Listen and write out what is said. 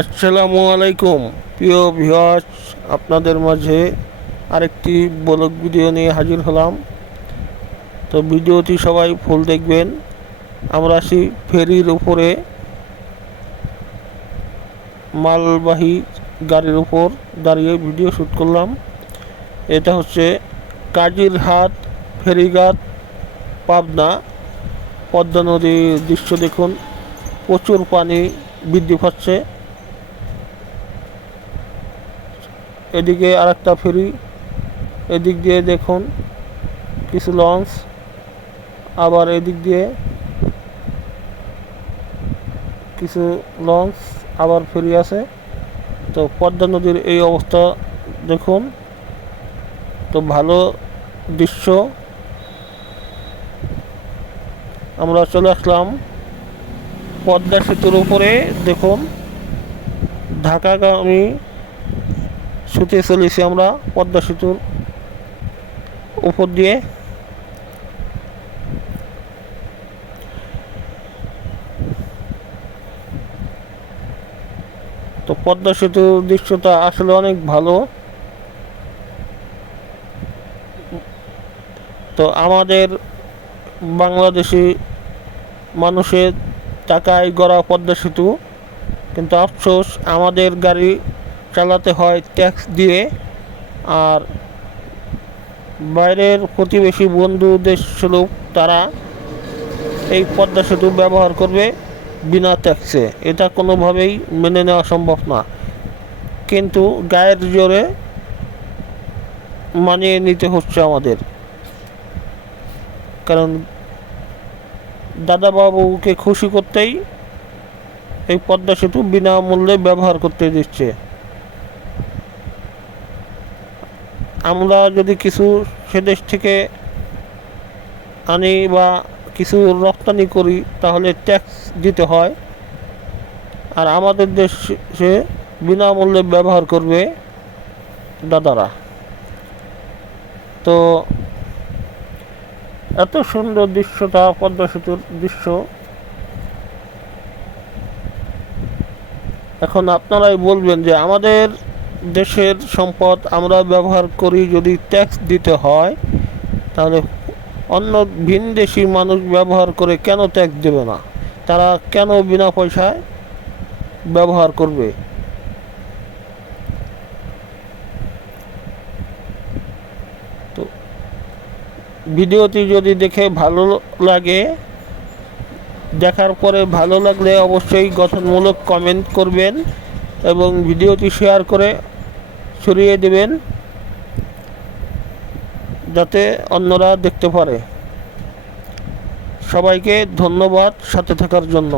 আসসালামু আলাইকুম প্রিয় ভিউয়ার্স, আপনাদের মাঝে আরেকটি ব্লগ ভিডিও নিয়ে হাজির হলাম। তো ভিডিওটি সবাই ফুল দেখবেন। আমরা আসি ফেরির উপরে, মালবাহী গাড়ির উপর দাঁড়িয়ে ভিডিও শ্যুট করলাম। এটা হচ্ছে কাজিরহাট ফেরিঘাট, পাবনা। পদ্মা নদীর দৃশ্য দেখুন, প্রচুর পানি বৃদ্ধি পাচ্ছে। এদিকে আরেকটা ফেরি, এদিক দিয়ে দেখুন কিছু লঞ্চ, আবার এদিক দিয়ে কিছু লঞ্চ, আবার ফেরি আছে। তো পদ্মা নদীর এই অবস্থা দেখুন, তো ভালো দৃশ্য। আমরা চলে আসলাম পদ্মা সেতুর উপরে। দেখুন ঢাকাগামী ছুটে চলেছি আমরা পদ্মা সেতুর উপর দিয়ে। তো পদ্মা সেতুর দৃশ্যটা আসলে অনেক ভালো। তো আমাদের বাংলাদেশি মানুষের টাকায় গড়া পদ্মা সেতু, কিন্তু আফসোস আমাদের গাড়ি চালাতে হয় ট্যাক্স দিয়ে, আর বাইরের প্রতিবেশী বন্ধু দেশ লোক তারা এই পদ্মা সেতু ব্যবহার করবে বিনা ট্যাক্সে। এটা কোনোভাবেই মেনে নেওয়া সম্ভব না, কিন্তু গায়ের জোরে মানিয়ে নিতে হচ্ছে আমাদের। কারণ দাদাবাবুকে খুশি করতেই এই পদ্মা সেতু বিনামূল্যে ব্যবহার করতে দিচ্ছে। আমরা যদি কিছু সেদেশ থেকে আনি বা কিছু রপ্তানি করি তাহলে ট্যাক্স দিতে হয়, আর আমাদের দেশে বিনামূল্যে ব্যবহার করবে দাদারা। তো এত সুন্দর দৃশ্যটা, পদ্মা সেতুর দৃশ্য। এখন আপনারাই বলবেন যে আমাদের দেশের সম্পদ আমরা ব্যবহার করি, যদি ট্যাক্স দিতে হয় তাহলে অন্য ভিনদেশি মানুষ ব্যবহার করে কেন ট্যাক্স দেবে না? তারা কেন বিনা পয়সায় ব্যবহার করবে? তো ভিডিওটি যদি দেখে ভালো লাগে, দেখার পরে ভালো লাগলে অবশ্যই গঠনমূলক কমেন্ট করবেন এবং ভিডিওটি শেয়ার করে ছড়িয়ে দেবেন যাতে অন্যরা দেখতে পারে। সবাইকে ধন্যবাদ সাথে থাকার জন্য।